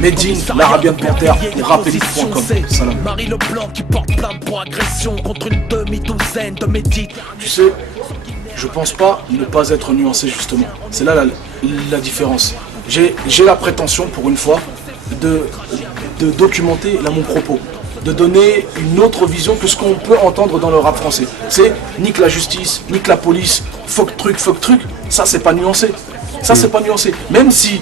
Medine, l'Arabian Panther, rapelite.com. Salam. Marie Leblanc qui porte plainte pour agression contre une demi-douzaine de médits. Tu sais, je pense pas ne pas être nuancé justement. C'est là la différence. J'ai la prétention pour une fois de documenter là mon propos, de donner une autre vision que ce qu'on peut entendre dans le rap français. C'est nique la justice, nique la police, fuck truc, ça c'est pas nuancé. Ça c'est pas nuancé. Même si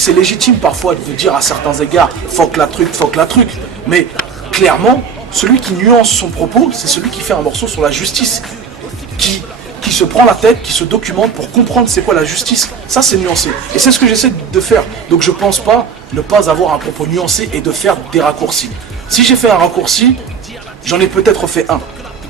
c'est légitime parfois de dire à certains égards fuck la truc. Mais clairement, celui qui nuance son propos, c'est celui qui fait un morceau sur la justice. Qui se prend la tête, qui se documente pour comprendre c'est quoi la justice. Ça c'est nuancé. Et c'est ce que j'essaie de faire. Donc je pense pas ne pas avoir un propos nuancé et de faire des raccourcis. Si j'ai fait un raccourci, j'en ai peut-être fait un.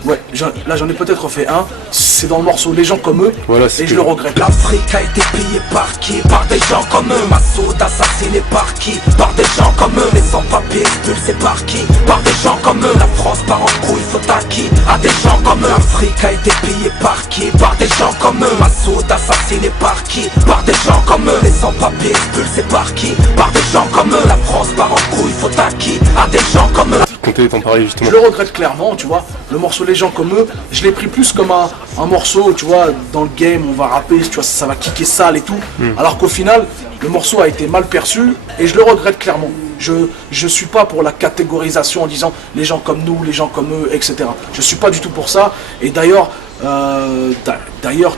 Ouais, là j'en ai peut-être fait un, c'est dans le morceau Les gens comme eux, voilà, et je le regrette. L'Afrique a été pillée par qui? Par des gens comme eux. Massoud assassiné par qui? Par des gens comme eux. Les sans-papiers expulsés par qui? Par des gens comme eux. La France part en couille, faut à qui? À des gens comme eux. L'Afrique a été pillée par qui? Par des gens comme eux. Massoud assassiné par qui? Par des gens comme eux. Les sans-papiers expulsés par qui? Par des gens comme eux. La France part en couille, faut à qui? À des gens comme eux. T'en parler justement. Je le regrette clairement, tu vois. Le morceau Les gens comme eux, je l'ai pris plus comme un morceau, tu vois, dans le game, on va rapper, tu vois, ça va kicker sale et tout. Alors qu'au final, le morceau a été mal perçu et je le regrette clairement. Je suis pas pour la catégorisation en disant les gens comme nous, les gens comme eux, etc. Je suis pas du tout pour ça. Et d'ailleurs,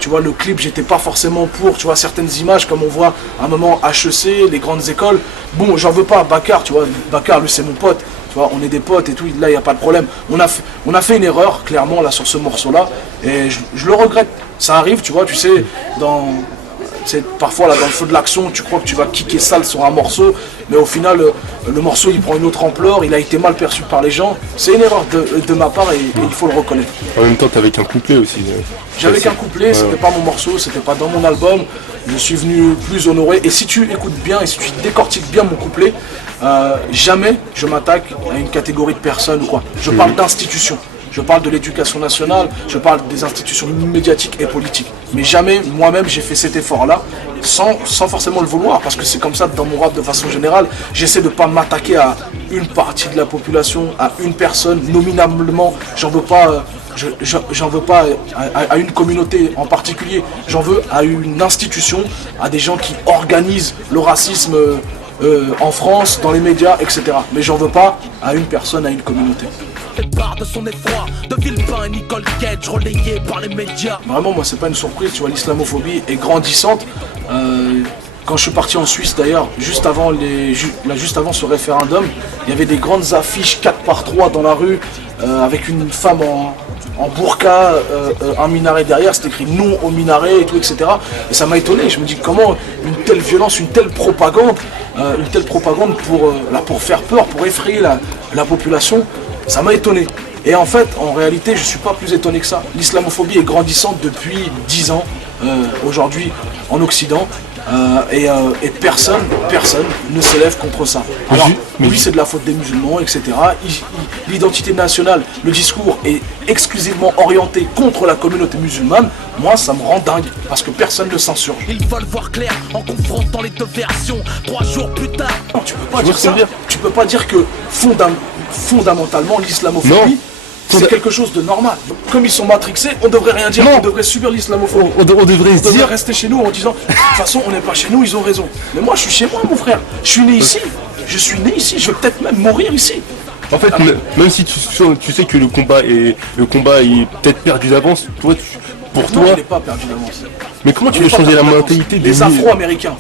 tu vois, le clip, j'étais pas forcément pour, tu vois, certaines images comme on voit à un moment HEC, les grandes écoles. Bon, j'en veux pas à Bakar, tu vois. Bakar, lui, c'est mon pote. Tu vois, on est des potes et tout, là il n'y a pas de problème. On a fait une erreur, clairement, là sur ce morceau-là, et je le regrette. Ça arrive, tu vois, tu sais, parfois là dans le feu de l'action, tu crois que tu vas kicker sale sur un morceau, mais au final, le morceau il prend une autre ampleur, il a été mal perçu par les gens. C'est une erreur de ma part et il faut le reconnaître. En même temps, t'avais qu'un couplet aussi. J'avais qu'un couplet, c'était pas mon morceau, c'était pas dans mon album. Je suis venu plus honoré. Et si tu écoutes bien et si tu décortiques bien mon couplet, jamais je m'attaque à une catégorie de personnes ou quoi. Je parle d'institutions. Je parle de l'éducation nationale, je parle des institutions médiatiques et politiques. Mais jamais, moi-même, j'ai fait cet effort-là, sans forcément le vouloir, parce que c'est comme ça dans mon rap de façon générale. J'essaie de ne pas m'attaquer à une partie de la population, à une personne, nominablement. J'en veux pas à une communauté en particulier. J'en veux à une institution, à des gens qui organisent le racisme en France, dans les médias, etc. Mais j'en veux pas à une personne, à une communauté. De son effroi, de Villepin et Nicole Cage relayés par les médias. Vraiment, moi, c'est pas une surprise, tu vois, l'islamophobie est grandissante. Quand je suis parti en Suisse, d'ailleurs, juste avant ce référendum, il y avait des grandes affiches 4x3 dans la rue, avec une femme en burqa, un minaret derrière, c'était écrit non au minaret et tout, etc. Et ça m'a étonné, je me dis comment une telle violence, une telle propagande pour faire peur, pour effrayer la population. Ça m'a étonné. Et en fait, en réalité, je ne suis pas plus étonné que ça. L'islamophobie est grandissante depuis 10 ans, aujourd'hui, en Occident. Et personne ne s'élève contre ça. Alors, oui, c'est de la faute des musulmans, etc. L'identité nationale, le discours est exclusivement orienté contre la communauté musulmane. Moi, ça me rend dingue, parce que personne ne s'insurge. Ils veulent voir clair en confrontant les deux versions. 3 jours plus tard. Non, tu peux pas dire ça. Tu peux pas dire que fondamentalement, l'islamophobie, c'est quelque chose de normal. Comme ils sont matrixés, on devrait rien dire, on devrait subir l'islamophobie. On devrait rester chez nous en disant, de toute façon, on n'est pas chez nous, ils ont raison. Mais moi, je suis chez moi, mon frère. Je suis né ici. Je vais peut-être même mourir ici. En fait, même si tu sais que le combat est peut-être perdu d'avance, toi, pour toi... Non, il n'est pas perdu d'avance. Mais comment tu veux changer la mentalité des Afro-Américains,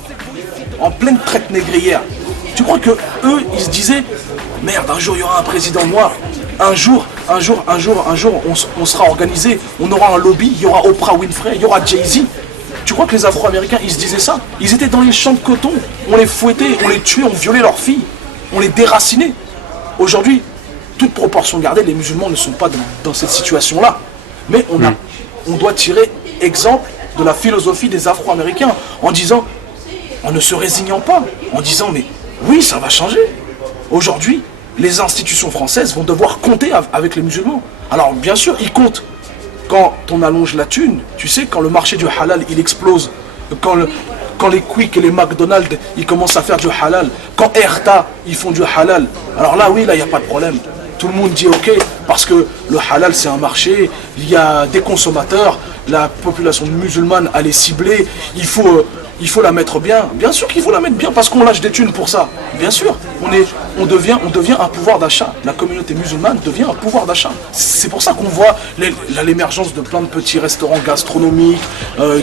en pleine traite négrière? Tu crois que eux, ils se disaient, merde, un jour il y aura un président noir, un jour, on sera organisé, on aura un lobby, il y aura Oprah Winfrey, il y aura Jay-Z. Tu crois que les Afro-Américains, ils se disaient ça? Ils étaient dans les champs de coton, on les fouettait, on les tuait, on violait leurs filles, on les déracinait. Aujourd'hui, toute proportion gardée, les musulmans ne sont pas dans cette situation-là. Mais on doit tirer exemple de la philosophie des Afro-Américains en disant, en ne se résignant pas, en disant, mais oui, ça va changer. Aujourd'hui, les institutions françaises vont devoir compter avec les musulmans. Alors, bien sûr, ils comptent. quand on allonge la thune, tu sais, quand le marché du halal il explose, quand les Quick et les McDonald's ils commencent à faire du halal, quand Erta ils font du halal, alors là oui, là il n'y a pas de problème. Tout le monde dit ok, parce que le halal c'est un marché, il y a des consommateurs, la population musulmane elle est ciblée, il faut la mettre bien. Bien sûr qu'il faut la mettre bien parce qu'on lâche des thunes pour ça. Bien sûr, on devient un pouvoir d'achat. La communauté musulmane devient un pouvoir d'achat. C'est pour ça qu'on voit l'émergence de plein de petits restaurants gastronomiques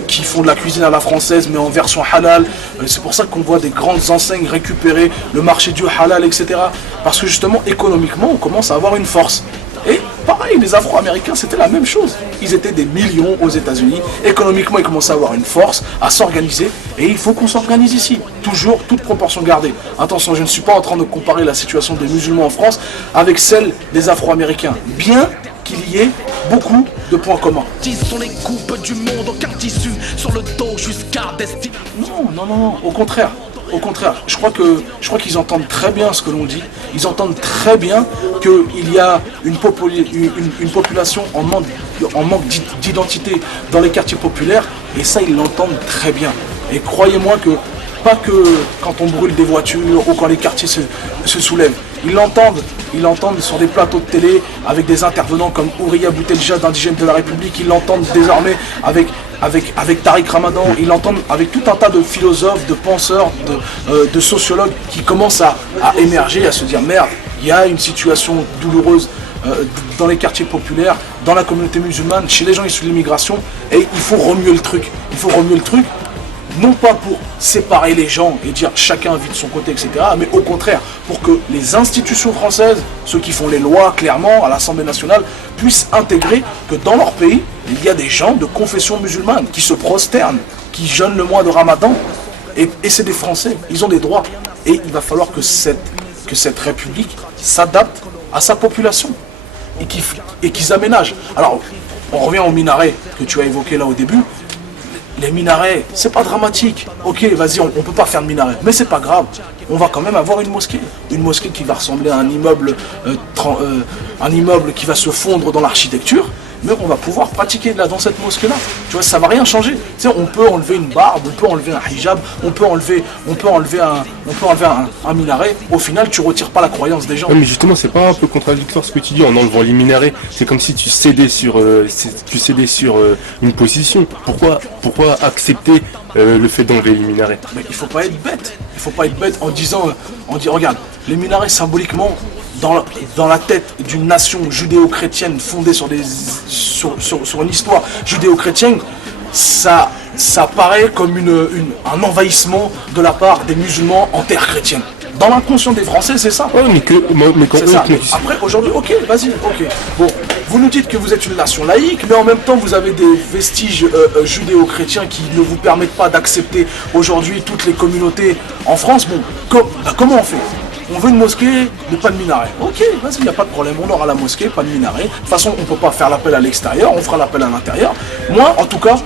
qui font de la cuisine à la française mais en version halal. C'est pour ça qu'on voit des grandes enseignes récupérer le marché du halal, etc. Parce que justement, économiquement, on commence à avoir une force. Et pareil, les Afro-Américains, c'était la même chose. Ils étaient des millions aux États-Unis. Économiquement, ils commençaient à avoir une force, à s'organiser. Et il faut qu'on s'organise ici. Toujours, toute proportion gardée. Attention, je ne suis pas en train de comparer la situation des musulmans en France avec celle des Afro-Américains. Bien qu'il y ait beaucoup de points communs. Sont les coupes du monde, aucun tissu sur le dos jusqu'à destinée. Non, au contraire. Au contraire, je crois qu'ils entendent très bien ce que l'on dit. Ils entendent très bien qu'il y a une population en manque d'identité dans les quartiers populaires. Et ça, ils l'entendent très bien. Et croyez-moi que, pas que quand on brûle des voitures ou quand les quartiers se soulèvent. Ils l'entendent sur des plateaux de télé avec des intervenants comme Ouria Boutelja d'Indigènes de la République. Ils l'entendent désormais avec Tariq Ramadan. Ils l'entendent avec tout un tas de philosophes, de penseurs, de sociologues qui commencent à émerger, à se dire merde, il y a une situation douloureuse dans les quartiers populaires, dans la communauté musulmane, chez les gens issus de l'immigration, et il faut remuer le truc. Il faut remuer le truc. Non pas pour séparer les gens et dire chacun vit de son côté, etc. Mais au contraire, pour que les institutions françaises, ceux qui font les lois clairement à l'Assemblée nationale, puissent intégrer que dans leur pays, il y a des gens de confession musulmane qui se prosternent, qui jeûnent le mois de Ramadan. Et c'est des Français, ils ont des droits. Et il va falloir que cette République s'adapte à sa population et qu'ils aménagent. Alors, on revient au minaret que tu as évoqué là au début. Les minarets, c'est pas dramatique. Ok, vas-y, on peut pas faire de minaret, mais c'est pas grave. On va quand même avoir une mosquée. Une mosquée qui va ressembler à un immeuble qui va se fondre dans l'architecture, mais on va pouvoir pratiquer là dans cette mosquée-là. Tu vois, ça va rien changer. Tu sais, on peut enlever une barbe, on peut enlever un hijab, on peut enlever un minaret. Au final, tu retires pas la croyance des gens. Ouais, mais justement, c'est pas un peu contradictoire ce que tu dis en enlevant les minarets. C'est comme si tu cédais sur une position. Pourquoi accepter le fait d'enlever les minarets? Mais il faut pas être bête. Il faut pas être bête en disant, regarde, les minarets symboliquement, dans la tête d'une nation judéo-chrétienne fondée sur une histoire judéo-chrétienne, ça paraît comme un envahissement de la part des musulmans en terre chrétienne. Dans l'inconscient des Français, c'est ça. Ouais, mais quand c'est ça. Après, aujourd'hui, ok, vas-y, ok. Bon, vous nous dites que vous êtes une nation laïque, mais en même temps, vous avez des vestiges judéo-chrétiens qui ne vous permettent pas d'accepter aujourd'hui toutes les communautés en France. Bon, comment on fait? On veut une mosquée, mais pas de minaret. Ok, vas-y, il n'y a pas de problème, on aura la mosquée, pas de minaret. De toute façon, on ne peut pas faire l'appel à l'extérieur, on fera l'appel à l'intérieur. Moi, en tout cas,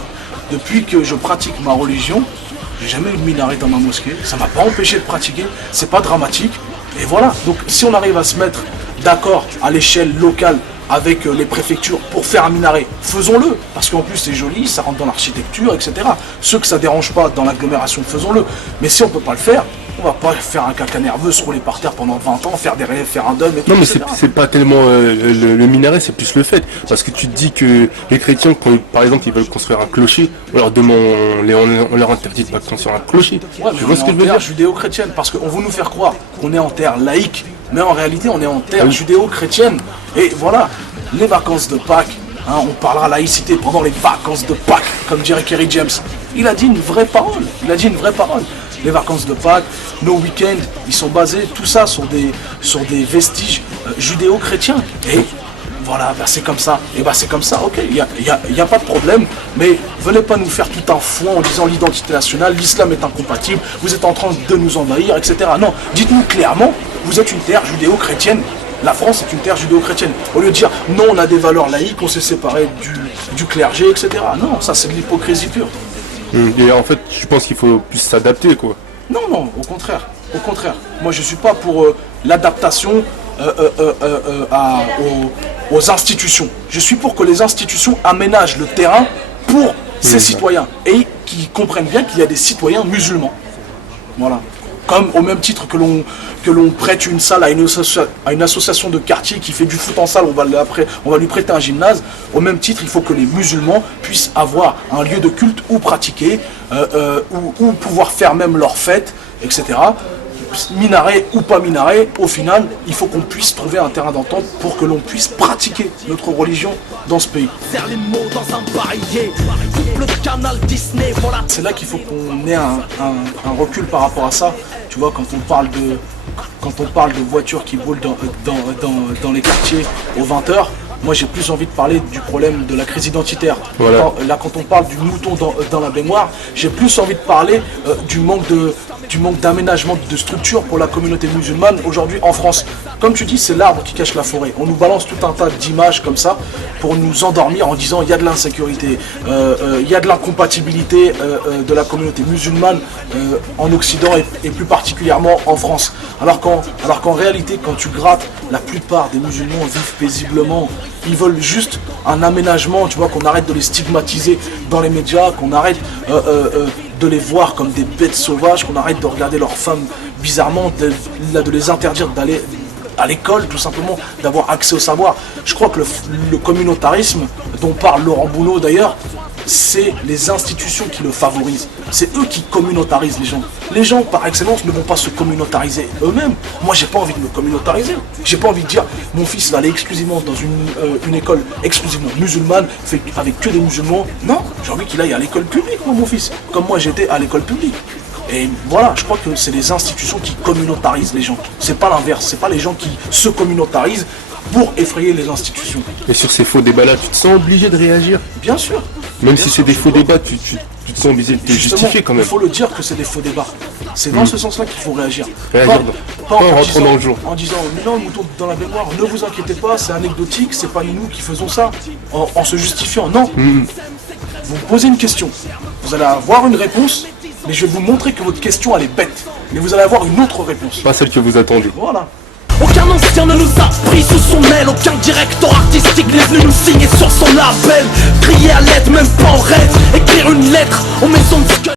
depuis que je pratique ma religion, j'ai jamais eu de minaret dans ma mosquée. Ça m'a pas empêché de pratiquer, c'est pas dramatique. Et voilà, donc si on arrive à se mettre d'accord à l'échelle locale avec les préfectures pour faire un minaret, faisons-le, parce qu'en plus c'est joli, ça rentre dans l'architecture, etc. Ceux que ça dérange pas dans l'agglomération, faisons-le. Mais si on peut pas le faire, on va pas faire un caca nerveux, se rouler par terre pendant 20 ans, faire des référendums et tout. Non, mais c'est pas tellement le minaret, c'est plus le fait. Parce que tu te dis que les chrétiens, quand par exemple ils veulent construire un clocher, on leur interdit de pas construire un clocher. Ouais, tu vois ce que je veux dire? Judéo-chrétienne, parce qu'on veut nous faire croire qu'on est en terre laïque, mais en réalité on est en terre judéo-chrétienne. Et voilà, les vacances de Pâques, on parlera laïcité pendant les vacances de Pâques, comme dirait Kerry James. Il a dit une vraie parole, Les vacances de Pâques, nos week-ends, ils sont basés, tout ça, sur des vestiges judéo-chrétiens. Et voilà, c'est comme ça. Et c'est comme ça, ok, il n'y a pas de problème. Mais venez pas nous faire tout un foin en disant l'identité nationale, l'islam est incompatible, vous êtes en train de nous envahir, etc. Non, dites-nous clairement, vous êtes une terre judéo-chrétienne. La France est une terre judéo-chrétienne. Au lieu de dire, non, on a des valeurs laïques, on s'est séparé du clergé, etc. Non, ça c'est de l'hypocrisie pure. Et en fait, je pense qu'il faut plus s'adapter, quoi. Non, au contraire. Moi, je suis pas pour l'adaptation aux institutions. Je suis pour que les institutions aménagent le terrain pour ces citoyens et qui comprennent bien qu'il y a des citoyens musulmans. Voilà. Comme au même titre que l'on prête une salle à une association de quartier qui fait du foot en salle, on va lui prêter un gymnase. Au même titre, il faut que les musulmans puissent avoir un lieu de culte où pratiquer, où pouvoir faire même leurs fêtes, etc. Minaret ou pas minaret, au final, il faut qu'on puisse trouver un terrain d'entente pour que l'on puisse pratiquer notre religion dans ce pays. C'est là qu'il faut qu'on ait un recul par rapport à ça. Tu vois, quand on parle de voitures qui roulent dans les quartiers aux 20h, moi j'ai plus envie de parler du problème de la crise identitaire. Voilà. Quand on parle du mouton dans la baignoire, j'ai plus envie de parler du manque d'aménagement de structure pour la communauté musulmane aujourd'hui en France. Comme tu dis, c'est l'arbre qui cache la forêt. On nous balance tout un tas d'images comme ça pour nous endormir en disant il y a de l'insécurité, il y a de l'incompatibilité de la communauté musulmane en Occident et plus particulièrement en France. Alors qu'en réalité, quand tu grattes, la plupart des musulmans vivent paisiblement. Ils veulent juste un aménagement, tu vois, qu'on arrête de les stigmatiser dans les médias, qu'on arrête de les voir comme des bêtes sauvages, qu'on arrête de regarder leurs femmes bizarrement, de les interdire d'aller à l'école, tout simplement, d'avoir accès au savoir. Je crois que le communautarisme, dont parle Laurent Bounot d'ailleurs, c'est les institutions qui le favorisent. C'est eux qui communautarisent les gens. Les gens, par excellence, ne vont pas se communautariser eux-mêmes. Moi, j'ai pas envie de me communautariser. J'ai pas envie de dire, mon fils va aller exclusivement dans une école exclusivement musulmane, fait avec que des musulmans. Non, j'ai envie qu'il aille à l'école publique, moi, mon fils. Comme moi, j'étais à l'école publique. Et voilà, je crois que c'est les institutions qui communautarisent les gens. C'est pas l'inverse, c'est pas les gens qui se communautarisent pour effrayer les institutions. Et sur ces faux débats-là, tu te sens obligé de réagir? Bien sûr. Même si c'est des faux débats, tu te sens obligé de te justifier quand même. Il faut le dire que c'est des faux débats. C'est dans ce sens-là qu'il faut réagir. Réagir pas en rentrant dans le jour. En disant, mais non, le mouton dans la baignoire, ne vous inquiétez pas, c'est anecdotique, c'est pas nous qui faisons ça, en se justifiant. Non. Vous posez une question, vous allez avoir une réponse, mais je vais vous montrer que votre question, elle est bête. Mais vous allez avoir une autre réponse. Pas celle que vous attendez. Voilà. Aucun ancien ne nous a pris sous son aile, aucun directeur artistique n'est venu nous signer sur son label. Crier à l'aide, même pas en rêve, écrire une lettre aux maisons de